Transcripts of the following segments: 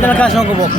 délégation ko bokk.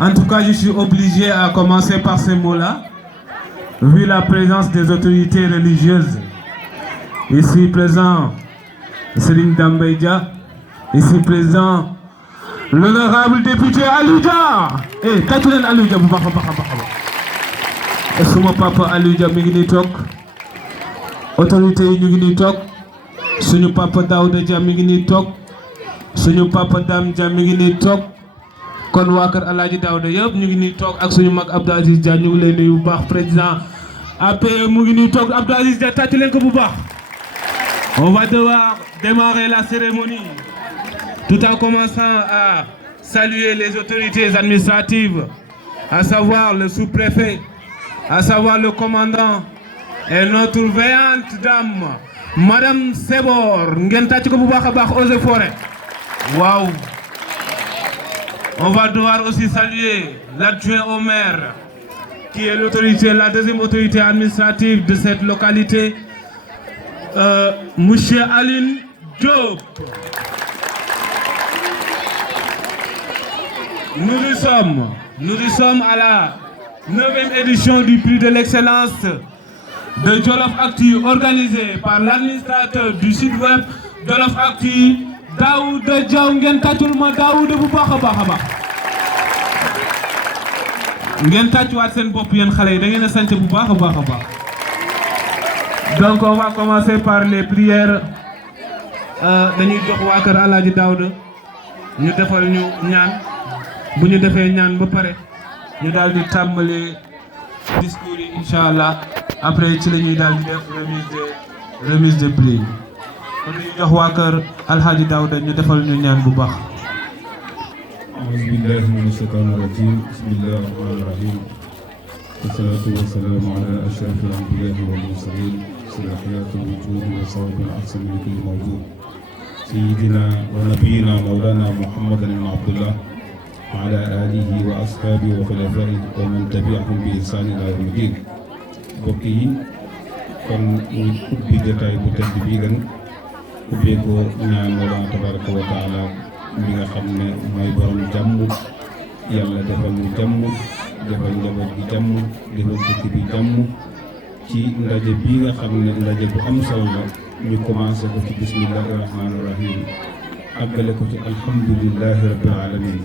En tout cas, je suis obligé à commencer par ces mots-là, vu la présence des autorités religieuses. Ici présent, Serigne Dambaïdia, ici présent, l'honorable député Aloudia. Eh, Tatoulen Aloudia, vous parlez pas. Et mon papa Aloudia, Migini Tok, autorité Migini Tok, suñu papa Daouda Dia Migini Tok, suñu papa Dame Dia Migini Tok. kon waa kër Alaaji Daouda yëpp ñu ngi nii toog ak suñu mag Abdou Aziz Dia ñu ngi lay nuyu bu baax président APE mu ngi nii toog Abdou Aziz Dia tàcc leen ko bu baax. On va devoir démarrer la cérémonie tout en commençant à saluer les autorités administratives, à savoir le sous-préfet, à savoir le commandant et notre veillante dame Madame Sebor ngeen tàcc ko bu baax a baax eaux et forêts. Waaw. On va devoir aussi saluer l'adjoint au maire, qui est l'autorité, la deuxième autorité administrative de cette localité, Monsieur Aline Diop. Nous y sommes à la 9e édition du prix de l'excellence de Jolof Actu, organisé par l'administrateur du site web Jolof Actu, Daouda Dia ngeen tàccul ma Daouda bu baax a baax a baax ngeen tàccuwaat seen bopp yéen xale yi da ngeen a sant bu baax a baax a baax. Donc on va commencer par les prières. Dañuy jox waa kër Alaaji Daouda ñu defal ñu ñaan bu ñu defee ñaan ba pare ñu daal di tàmbali discours yi incha allah après ci la ñuy daal di def remise de prix. kon ñu jox waa kër Alhaji Daouda ñu defal ñu ñaan bu baax. A'uuzu billaahi mina shaytaani rajiim. Bismillaahi rahmaani rahiim. Wassalaatu wassalaamu alaa ashrafil anbiyaa'i wal mursaliin. Saahibatil wujuudi wa sawabil ahsani li kulli mawjuud. Sayyidinaa wa nabiyyinaa mawlaanaa Muhammadan ibn Abdullah wa alaa aalihi wa ashaabihi wa xulafaa'ihi wa man tabi'ahum bi ihsaanin ilaa yawmi diin. Mbokk yi kon ñu ubbi jotaay bu tedd bii gan ubbee ko ñaan Mawlana tabaraka wa taala mi nga xam ne mooy borom jàmm yàlla defal ñu jàmm defal njaboot gi jàmm defal dëkk bi jàmm ci ndaje bii nga xam ne ndaje bu am solo la ñu commencé ko ci bismillahi rahmaani rahim àggale ko ci alhamdulillahi rabbil alamin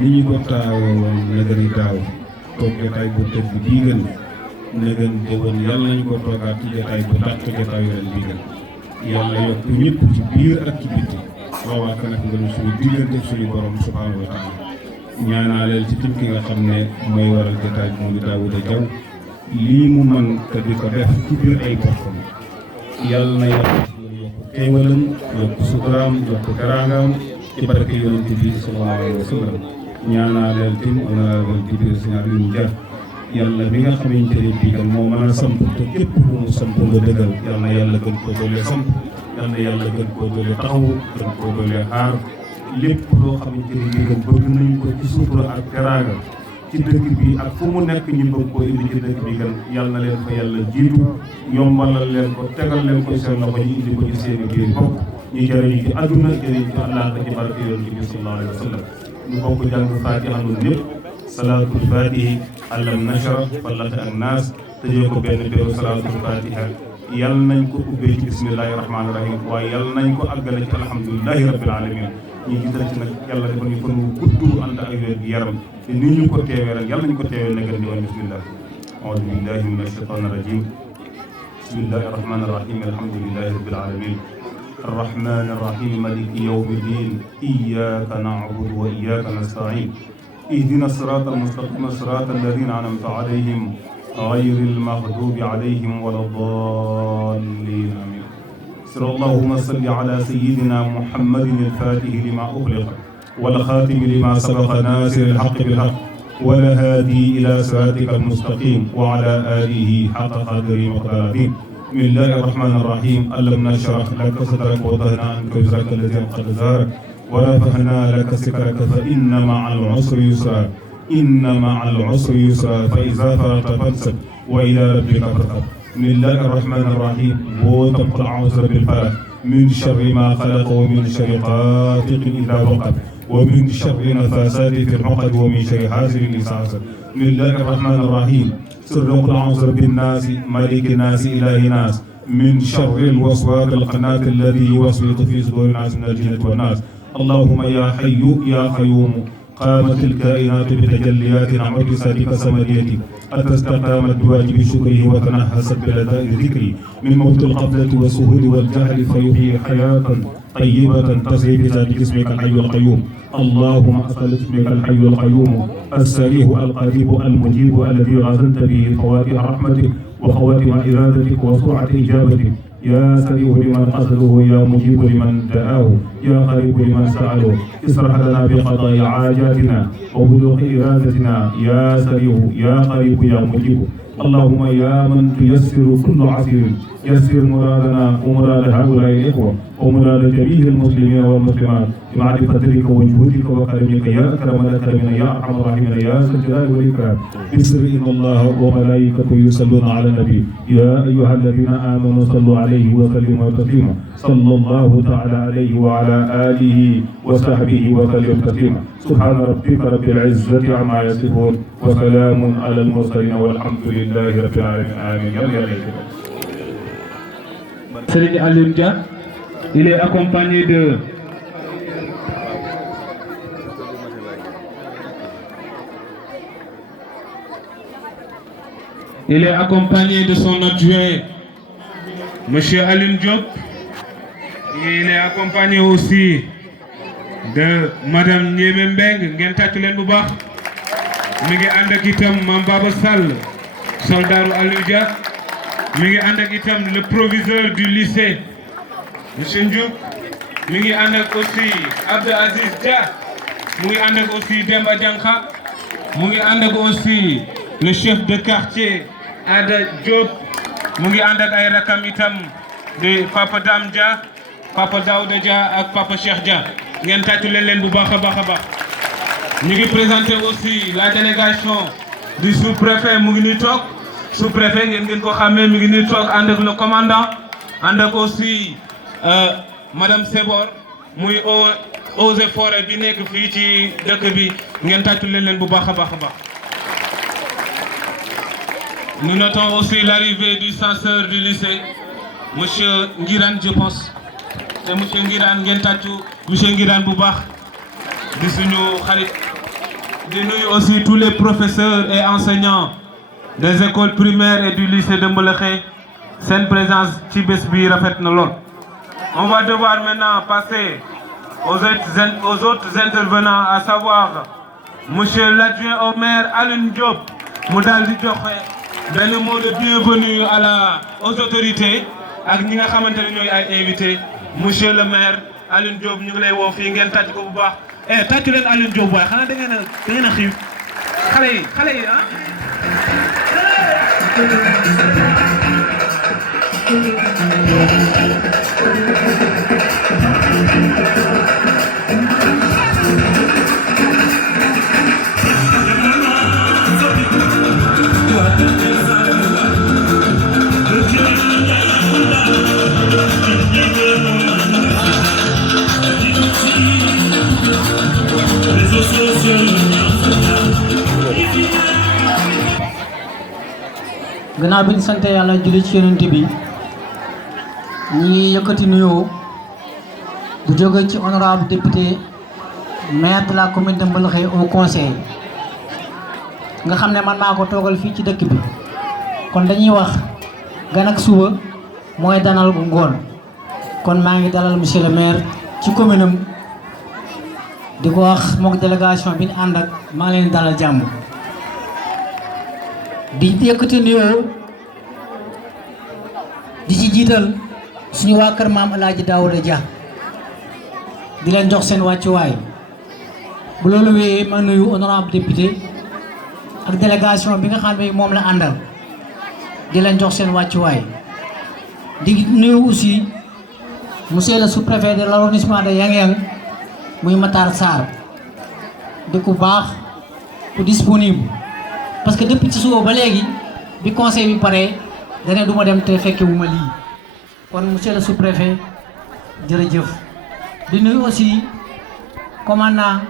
ni ñu ko taawoo woon nagari daaw toog jotaay bu tedd bii gën nëgën déwén yàlla nañu ko toogaat ci jotaay bu dàq jotaayu ren bii gën yàlla yokk ñëpp ci biir ak ci bitti rawaat nag nga ñu suñu diggante suñu borom subhanahu wa taala ñaanaaleel ci tim ki nga xam ne mooy waral jotaay bi mu di Daouda Diaw lii mu mën te di ko def ci biir ay boppam yàlla na yàlla yokk xéewalam yokk suturaam yokk teraangaam ci barke yonent bi sallallahu alayhi wa sallam ñaanaaleel tim honorable député Serigne Aliou Dia yàlla bi nga xamante ne bii kan moo mën a samp te képp ku mu samp nga dëggal yal na yàlla gën koo doole samp yal na yàlla gën koo doole taxaw gën koo doole xaar lépp loo xamante ne bii kan bëgg nañ ko ci sutura ak teraanga ci dëkk bi ak fu mu nekk ñu bëgg koo indi ci dëkk bi kan yal na leen fa yàlla jiitu yombalal leen ko tegal leen ko seen loxo ñu indi ko ci seen biir bopp ñu jëriñu ci àdduna jëriñu ci àllaaxira ci barke yonent bi sallallahu alayhi wa sallam ñu bokk jàng Faatiha ñun ñëpp salaatul Faatihi alam nashra falaq ak naas tëjee ko benn béeru salaatul Faatiha yal nañ ko ubbee ci bismillahi rahmaani rahim waaye yal nañ ko àggale ci alhamdulilahi rabbil alamin ñu gisal ci nag yàlla defal ñu fan wu gudd ànd ak wér gi yaram te ni ñu ko teewee ren yàlla nañu ko teewee nekk di woon bismillah aoudu billahi min ashaytan rajim bismillahi rahmaani rahim alhamdulilahi rabbil alamin الرحمن الرحيم مالك يوم الدين إياك نعبد وإياك نستعين اهدنا الصراط المستقيم صراط الذين أنعمت عليهم غير المغضوب عليهم ولا الضالين آمين. اللهم صل على سيدنا محمد الفاتح لما أغلق والخاتم لما سبق ناصر الحق بالحق والهادي إلى صراطك المستقيم وعلى آله حق قدره ومقداره. بسم الله الرحمن الرحيم. ألم نشرح لك صدرك ووضعنا عنك وزرك الذي قد زارك ورفعنا لك ذكرك فإن مع العسر يسرا إن مع العسر يسرا فإذا فرغت فانصب وإلى ربك فارغب. بسم الله الرحمن الرحيم. وتقل أعوذ بالفلق من شر ما خلق ومن شر غاسق إذا وقب ومن شر نفاثات في العقد ومن شر حاسد إذا حسد. بسم الله الرحمن الرحيم. سر قل أعوذ بالناس ملك الناس إله الناس من شر الوسواس الخناس الذي يوسوس في صدور الناس من الجنة والناس. اللهم يا حي يا قيوم قامت الكائنات بتجليات نعمة صادق سمديتي أتستقامت بواجب شكره وتنحست بلذائذ ذكري من موت القبلة والسهول والجهل فيحيي حياة طيبة تسري بذات اسمك الحي القيوم. اللهم أصل اسمك الحي القيوم السريع القريب المجيب الذي غازلت به فواتح رحمتك وخواتم إرادتك وسرعة إجابتك. يا سريع لمن قصده يا مجيب لمن دعاه يا قريب لمن سأله. اسرح لنا بقضاء حاجاتنا وبلوغ إرادتنا يا سريع يا قريب يا مجيب. اللهم يا من تيسر كل عسير يسر مرادنا ومراد هؤلاء الإخوة ومراد جميع المسلمين والمسلمات بمعرفتك وجهودك وكرمك يا أكرم الأكرمين يا أرحم الراحمين يا ذا الجلال والإكرام. بسر إن الله وملائكته يصلون على النبي يا أيها الذين آمنوا صلوا عليه وسلموا تسليما. صلى الله تعالى عليه وعلى آله وصحبه وسلم تسليما. سبحان ربك رب العزة عما يصفون وسلام على المرسلين والحمد لله رب العالمين آمين. Serigne Alioune Dia, il est accompagné de son adjoint, Monsieur Alioune Diop. Il est accompagné aussi de Madame Ndiémé Mbeng, ngeen tàccu leen bu baax. Mi ngi ànd ak itam Mame Baba Sall, soldaaru Alioune Dia. Mi ngi ànd ak itam le proviseur du lycée monsieur Ndiouk. Mi ngi ànd ak aussi Abdou Aziz Dia. Mu ngi ànd ak aussi Demba Diankha. Mu ngi ànd ak aussi le chef de quartier Ada Diop. Mu ngi ànd ak ay rakam itam de Papa Dame Dia, Papa Daouda Dia ak Papa Cheikh Dia. Ngeen tàccu leen bu baax a baax a baax. Ñu ngi présenter aussi la délégation du sous-préfet mu ngi nii toog. Sous-préfet ngeen ko xamee mi ngi nii toog ànd ak le commandant ànd ak aussi madame Sebor muy eaux et forêts bi nekk fii ci dëkk bi ngeen tàccu leen bu baax a baax a baax. Nous notons aussi l'arrivée du censeur du lycée monsieur Ngirane je pense te monsieur Ngirane ngeen tàccu monsieur Ngirane bu baax di suñu xarit di nuyu aussi tous les professeurs et enseignants des écoles primaires et du lycée de Mbeuleukhe. Seen présence ci bés bi rafet na lool. On va devoir maintenant passer aux autres intervenants, à savoir monsieur l'adjoint au maire Alioune Diop mu daal di joxe benn mot de bienvenue aux autorités ak ñi nga xamante ne ñooy ay invités. Monsieur le maire Alioune Diop ñu ngi lay woo fii ngeen tàcc ko bu baax. Tàccu leen Alioune Diop waaye xanaa da ngeen a xiif xale yi ah. gannaaw bi ñu sant yàlla julli ci yonent bi ñi ngi yëkkati nuyoo bu jóge ci honorable député maire de la commune de Mbeuleukhe au conseil nga xam ne man maa ko toogal fii ci dëkk bi kon dañuy wax gan ak suba mooy danal bu ngoon kon maa ngi dalal monsieur le maire ci commune am di ko wax mook délégation bi ñu ànd ak maa ngi leen dalal jàmm di yëkkati nuyoo di ci jiital suñu waa kër maam El Hadj Daouda Dia di leen jox seen wàccuwaay bu loolu wéyee ma nuyu honorable député ak délégation bi nga xam ne moom la àndal di leen jox seen wàccuwaay di nuyu aussi monsieur le sous-préfet de l'arrondissement de Yang Yang muy Matar Sarr di ku baax ku disponible parce que depuis ci suba ba léegi bi conseil bi pare dane du ma dem te fekke wu ma lii kon monsieur le sous-préfet jërëjëf di nuyu aussi commandant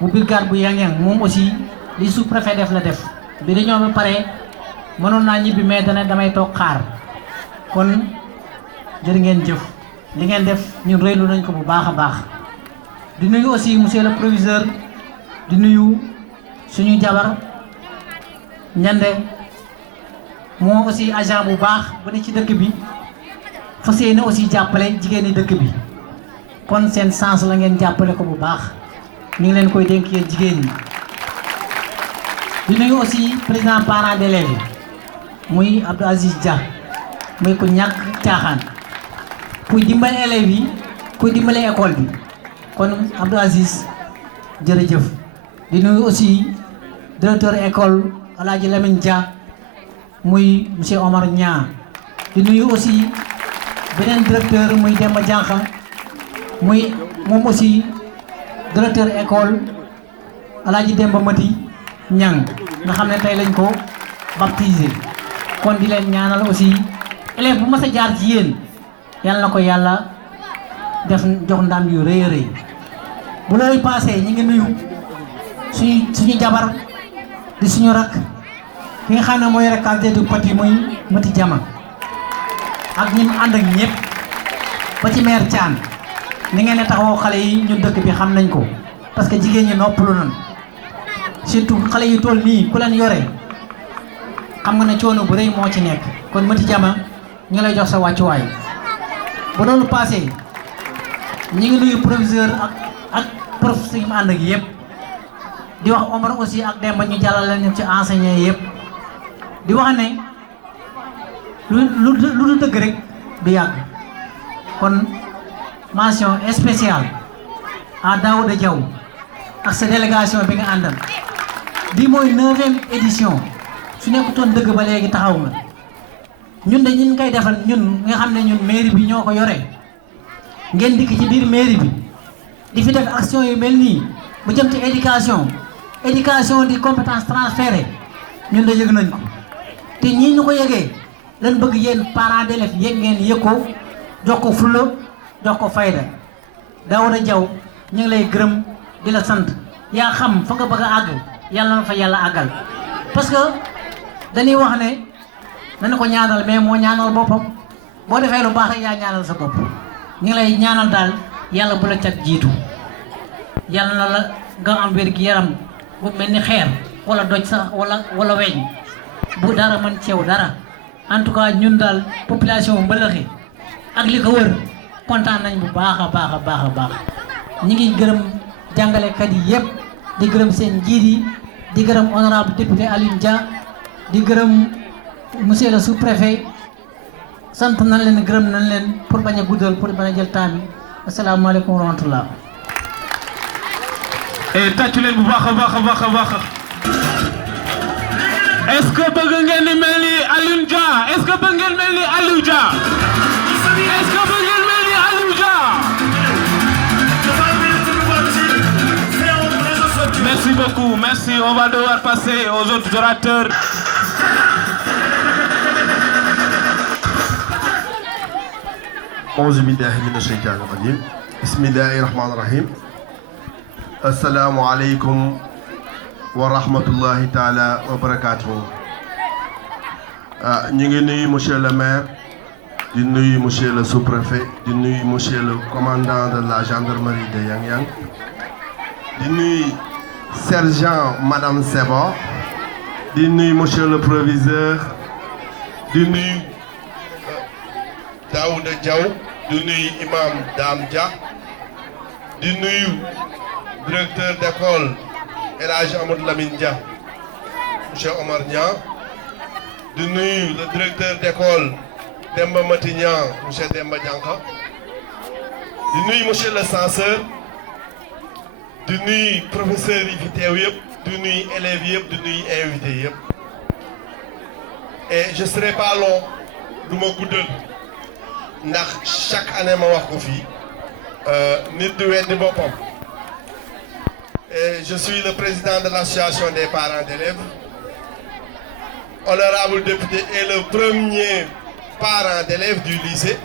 bu brigade bu Yang Yang moom aussi li sous-préfet def la def bi dañoo ba pare mënoon naa ñibbi mais dana damay toog xaar kon jërë ngeen jëf li ngeen def ñun rëylu nañ ko bu baax a baax di nuyu aussi monsieur le proviseur di nuyu suñu jabar ñande moo aussi agent bu baax bu ne ci dëkk bi fas yéene aussi jàppale jigéen ñi dëkk bi kon seen sens la ngeen jàppale ko bu baax ñu ngi leen koy dénk yéen jigéen ñi di nuyu aussi président parent d'élèves yi muy Abdou Aziz Dia muy ku ñàkk caaxaan kuy dimbale élèves yi kuy dimbale école bi kon Abdou Aziz jërëjëf di nuyu aussi directeur école El Hadj Lamine Dia muy monsieur Omar Niang di nuyu aussi beneen directeur muy Demba Diankha muy moom aussi directeur école El Hadj Demba Mati Niang nga xam ne tey lañ ko baptisé kon di leen ñaanal aussi élève bu mas a jaar ci yéen yàlla na ko yàlla def jox ndam yu rëy a rëy bu loolu passé ñi ngi nuyu suñu jabar di suñu rak ki nga xam ne mooy rek qualité du petit muy Mati Jama ak ñi mu ànd ak ñëpp ba ci maire Thiane ni ngeen ne taxawoo xale yi ñun dëkk bi xam nañ ko parce que jigéen ñi noppalu nan surtout xale yi toll nii ku leen yore xam nga ne coono bu rëy moo ci nekk kon Mati Jama ñu ngi lay jox sa wàccuwaay bu loolu passé ñi ngi nuyu proviseur ak professeur yi mu ànd ak yëpp di wax Omar aussi ak Demba ñu jàllale ñu ci enseignant yëpp di wax ne lu du dëgg rek du yàgg kon mention spéciale à Daouda Diaw ak sa délégation bi nga àndal bi mooy 9e édition su nekkutoon dëgg ba léegi taxaw nga ñun de ñun koy defal ñun nga xam ne ñun mairie bi ñoo ko yore ngeen dikk ci biir mairie bi di fi def action yu mel nii bu jëm ci éducation di compétence transférée ñun de yëg nañ ko te ñii ñu ko yëgee lan bëgg yéen parents d'élèves yëg ngeen yëg ko jox ko fulla jox ko fayda Daouda Diaw ñu ngi lay gërëm di la sant yaa xam fa nga bëgg a àgg yàlla na fa yàlla àggal parce que dañuy wax ne nañu ko ñaanal mais moo ñaanal boppam boo defee lu baax yaa ñaanal sa bopp ñu ngi lay ñaanal daal yàlla bu la cat jiitu yàlla na la nga am wér gi yaram bu mel ni xeer wala doj sax wala weñ bu dara mën ceew dara en tout cas ñun daal population Mbëlëxe ak li ko wër kontaan nañ bu baax a baax a baax a baax ñi ngi gërëm jàngalekat yi yëpp di gërëm seen njiit yi di gërëm honorable député Alioune Dia di gërëm monsieur le sous-préfet sant nañ leen gërëm nañ leen pour bañ a guddal pour bañ a jël temps bi asalaamaaleykum wa rahmatullah. et tàccu leen bu baax a baax a baax a baax. est-ce que bëgg ngeen ni mel ni Alioune Dia est-ce que bëgg ngeen mel ni Aliou Dia est-ce que bëgg ngeen mel ni Aliou Dia. Merci beaucoup, merci. On va devoir passer aux autres orateurs. Auzu billahi mina shaytaani rajim. Bismillahi rahmaani rahim. Assalaamu aleykum wa rahmatullahi taala wa barakaatuhu. ñu ngi nuyu monsieur le maire, di nuyu monsieur le sous-préfet, di nuyu monsieur le commandant de la gendarmerie de Yang Yang, di nuyu sergent madame Seba, di nuyu monsieur le proviseur, di nuyu Daouda Diaw, di nuyu imam Dame Dia, di nuyu directeur d'école El Hadj Amadou Lamine Dia, monsieur Omar Niang di nuyu le directeur d'école Demba Mati Niang monsieur Demba Dianka di nuyu monsieur le censeur di nuyu professeurs yi fi teew yëpp di nuyu élèves yëpp di nuyu invités yëpp et je serai pas long du ma guddal ndax chaque année ma wax ko fii nit du weddi boppam et je suis le président de l'association des parents d'élèves. Honorable député est le premier parent d'élèves du lycée.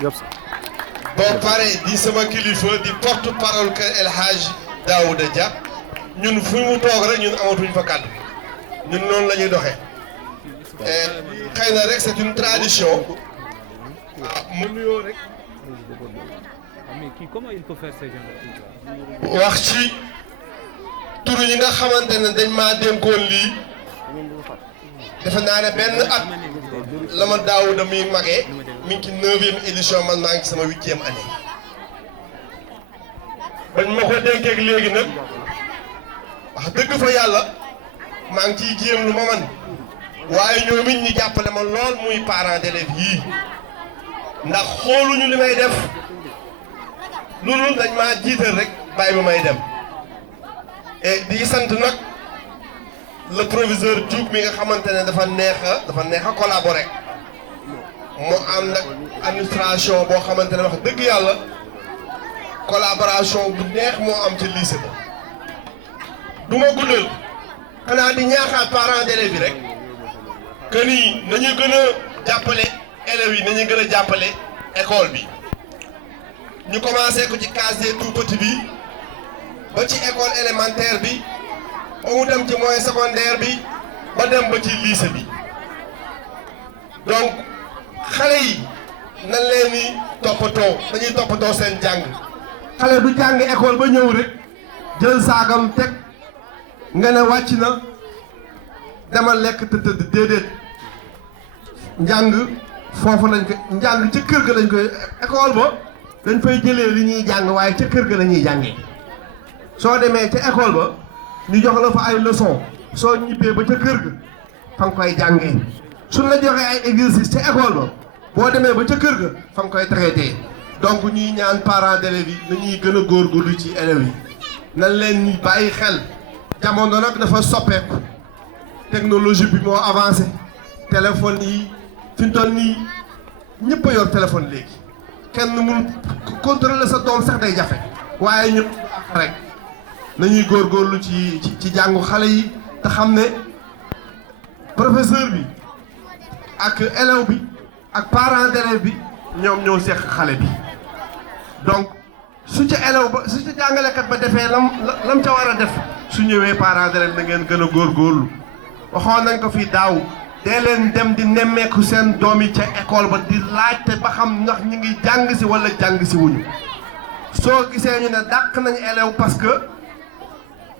Bon pareil di sama kilifa di porte-parole que El Hadj Daouda Dia ñun fu mu toog rek ñun amatuñ fa kàddu ñun noonu la ñuy doxee xëy na rek c'est une tradition mu nuyoo rek wax ci turu ñi nga xamante ne dañ maa dénkoon lii defe naa ne benn at la ma Daouda muy magee mi ngi ci 9e édition man maa ngi ci sama 8e année bañ ma ko dénkeeg léegi nag wax dëgg fa yàlla maa ngi ciy jéem lu ma man waaye ñoom it ñu jàppale ma lool muy parents d'élèves yii ndax xooluñu li may def loolu dañ maa jiital rek bàyyi ba may dem et di sant nag le proviseur Diouf mi nga xamante ne dafa neex a collaborer mu am nag administration boo xamante ne wax dëgg yàlla collaboration bu neex moo am ci lycée ba du ma guddal xanaa di ñaaxaat parents d'élèves yi rek que ni nañu gën a jàppale élèves yi nañu gën a jàppale école bi ñu commencé ko ci case des tout petits bi ba ci école élémentaire bi ba mu dem ci moyen secondaire bi ba dem ba ci lycée bi donc xale yi nan leen ni toppatoo dañuy toppatoo seen jàng xale du jàng école ba ñëw rek jël saagam teg nga ne wàcc na demal lekk te tëdd déedéet njàng foofu lañ ko njàng ca kër ga lañ koy école ba dañ fay jëlee li ñuy jàng waaye ca kër ga la ñuy jàngee soo demee ca école ba ñu jox la fa ay leçon soo ñibbee ba ca kër ga fa nga koy jàngee suñ la joxee ay exercice ca école ba boo demee ba ca kër ga fa nga koy traité donc ñuy ñaan parents d'élèves yi nañuy gën a góorgóorlu ci élèves yi nan leen ñuy bàyyi xel jamono nag dafa soppeeku technologie bi moo avancé téléphone yi fi mu toll nii ñëpp a yor téléphone léegi kenn mun contrôler sa doom sax day jafe waaye ñëpp rek nañuy góorgóorlu ci jàngu xale yi te xam ne professeur bi ak élève bi ak parent d'élève bi ñoom ñoo seq xale bi donc su ca élève ba su ca jàngalekat ba defee lam ca war a def su ñëwee parent d'élève na ngeen gën a góorgóorlu waxoon nañ ko fii daaw dee leen dem di nemmeeku seen doom yi ca école ba di laajte ba xam ndax ñu ngi jàng si wala jàng si wuñu soo gisee ñu ne dàq nañu élève parce que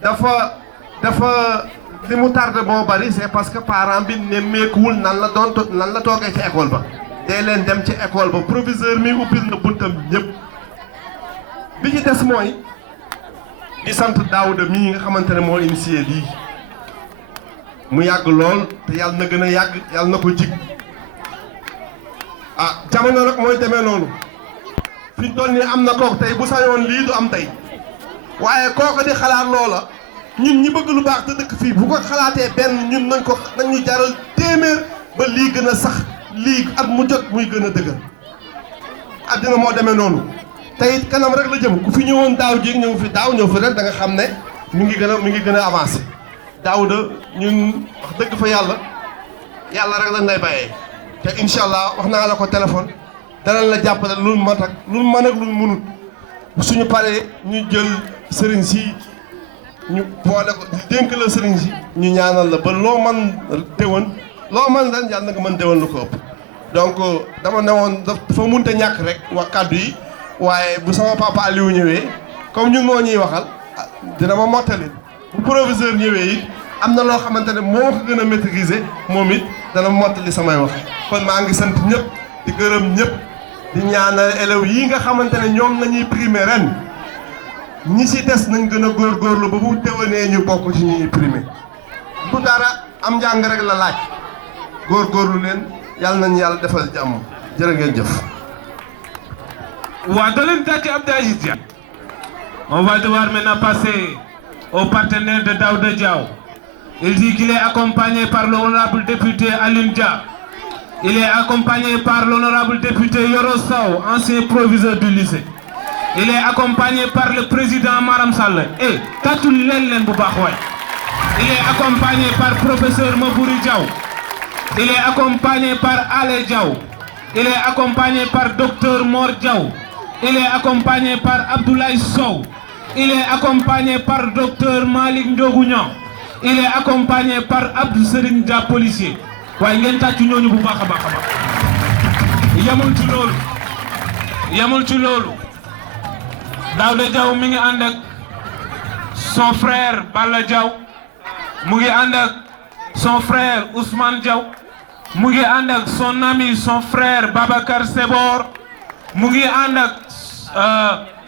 dafa li mu tardé boo bari c'est parce que parent bi nemmeekuwul nan la toogee ci école ba dee leen dem ci école ba proviseur mi ubbil na buntam ñëpp bi ci des mooy di sant Daouda mii nga xamante ne moo initié lii mu yàgg lool te yàlla na gën a yàgg yàlla na ko jig jamono rek mooy demee noonu fi mu toll nii am na kooku tey bu sañoon lii du am tey waaye kooku di xalaat loola ñun ñi bëgg lu baax te dëkk fii bu ko xalaatee benn ñun nañ ñu jaral téeméer ba lii gën a sax lii at mu jot muy gën a dëgër addina moo demee noonu te it kanam rek la jëm ku fi ñëwoon daaw jéeg ñëw fi daaw ñëw fi rek da nga xam ne mi ngi gën a avancé Daouda ñun wax dëgg fa yàlla rek lañ lay bàyyee te incha allah wax naa la ko téléphone danañ la jàppale lu mën ak lu mënut suñu paree ñu jël sëriñ si ñu boole ko dénk la sëriñ si ñu ñaanal la ba loo man déwén loo man ren yàlla na nga mën déwén lu ko ëpp donc dama ne woon dafa mënta ñàkk rek wax kàddu yi waaye bu sama papa Aliou ñëwee comme ñun moo ñuy waxal dina ma mottali bu proviseur ñëwee it am na loo xamante ne moo ko gën a maîtriser moom it dana mottali samay wax kon maa ngi sant ñëpp di gërëm ñëpp di ñaanal élèves yi nga xamante ne ñoom nañuy primer ren ñi si des nañ gën a góorgóorlu ba bu déwénee ñu bokk ci ñuy primer du dara am njàng rek la laaj góorgóorlu leen yàlla nañu yàlla defal jàmm jërë ngeen jëf. On va devoir maintenant passer au partenaire de Daouda Diaw. Il dit qu'il est accompagné par l'honorable député Alioune Dia. Il est accompagné par l'honorable député Yoro Sow, ancien proviseur du lycée. Il est accompagné par le président Maram Sall. Et Tatul Len Boubakouay. Il est accompagné par professeur Mabouri Diaw. Il est accompagné par Ale Diaw. Il est accompagné par docteur Mor Diaw. Il est accompagné par Abdoulaye Sow. Il est accompagné par docteur Malik Ndiogounian. Il est accompagné par Abdou Serigne Dia policier. waaye ngeen tàccu ñooñu bu baax a baax a baax yamul ci loolu Daouda Diaw mi ngi ànd ak son frère Balla Diaw mu ngi ànd ak son frère Ousmane Diaw mu ngi ànd ak son ami son frère Babacar Sebor mu ngi ànd ak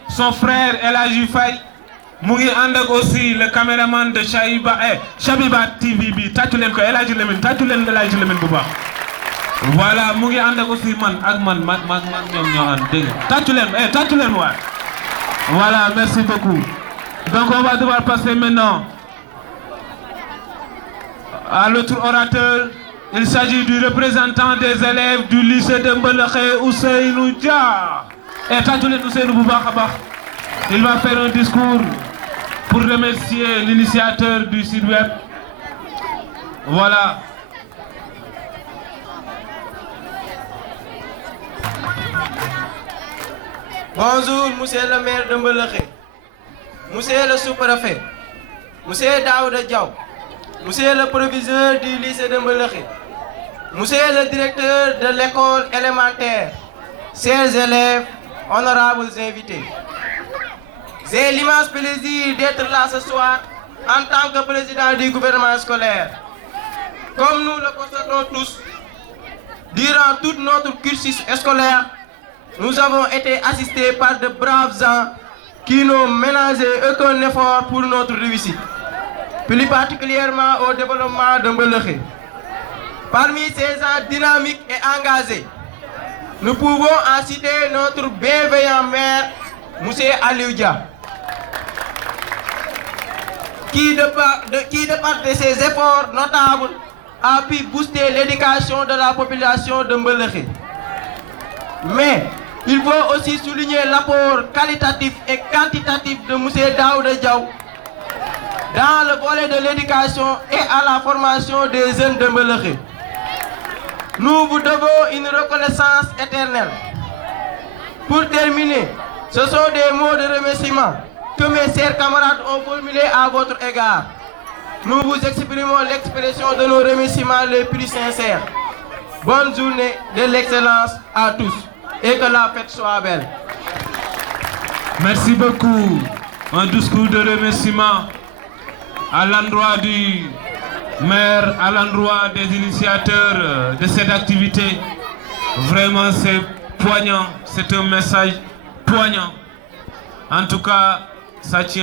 son frère El Hadji Faye mu ngi ànd ak aussi le caméraman de Shabiba TV bi tàccu leen ko El Hadji Lamine tàccu leen El Hadji Lamine bu baax voilà mu ngi ànd ak aussi man ñoom ñoo ànd dégg tàccu leen waay voilà merci beaucoup. Donc on va devoir passer maintenant à l'autre orateur. Il s'agit du représentant des élèves du lycée de Mbelexe, Ousseynou Dia. Et tàccu leen Ousseynou bu baax a baax. Il va faire un discours pour remercier l'initiateur du site web. Voilà. Bonjour, monsieur le maire de Mbelexe, monsieur le sous-préfet, monsieur Daouda Diaw, monsieur le proviseur du lycée de Mbelexe, monsieur le directeur de l'école élémentaire, chers élèves, honorables invités. J'ai l'immense plaisir d'être là ce soir en tant que président du gouvernement scolaire. Comme nous le constatons tous, durant tout notre cursus scolaire, nous avons été assistés par de braves gens qui n'ont ménagé aucun effort pour notre réussite, plus particulièrement au développement de Mbelexe. Parmi ces gens dynamiques et engagés, nous pouvons en citer notre bienveillant maire, M. Aliou Dia, qui de part de ses efforts notables a pu booster l'éducation de la population de Mbelexe. Mais il faut aussi souligner l'apport qualitatif et quantitatif de M. Daouda Diaw dans le volet de l'éducation et à la formation des jeunes de Mbelexe. Nous vous devons une reconnaissance éternelle. Pour terminer, ce sont des mots de remerciement que mes chers camarades ont formulés à votre égard. Nous vous exprimons l'expression de nos remerciements les plus sincères. Bonne journée de l'excellence à tous et que la fête soit belle. Merci beaucoup. Un discours de remerciement à l'endroit du maire, à l'endroit des initiateurs de cette activité. Vraiment, c'est poignant. C'est un message poignant. En tout cas, ça tient.